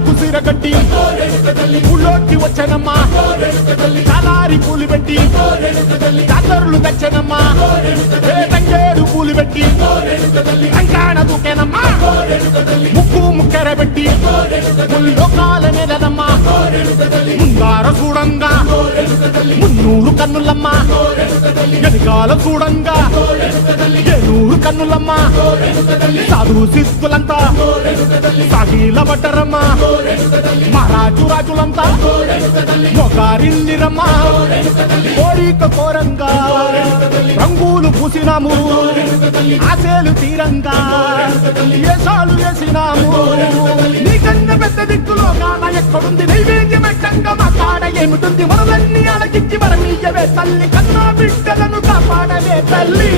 అందాలకు సిరగట్టి ఊళ్ళోకి వచ్చనమ్మా చాలారి పూలు పెట్టి జాతరులు తెచ్చనమ్మా తంగేడు పూలు పెట్టి రంగాణ దూకేనమ్మా ముక్కు ముక్కెర పెట్టి ముల్లోకాల నెలనమ్మా ముంగార చూడంగా మున్నూరు కన్నులమ్మా వెనకాల చూడంగా ఏనూరు కన్నులమ్మా సాధు సిద్ధులంతా సాగిల బట్టరమ్మా మహారాజు రాజులంతా మొగారిందిరమ్మా కోరిక కోరంగా రంగులు పూసినాము ఆశలు తీరంగా ఏసాలు వేసినాము నీకన్నా పెద్ద దిక్కులో కాన ఎక్కడుంది నైవేద్యం ఎట్టంగా మా కాడ ఏమిటుంది మనలన్నీ అలకిచ్చి మరమీయవే తల్లి కన్నా బిడ్డలను కాపాడవే తల్లి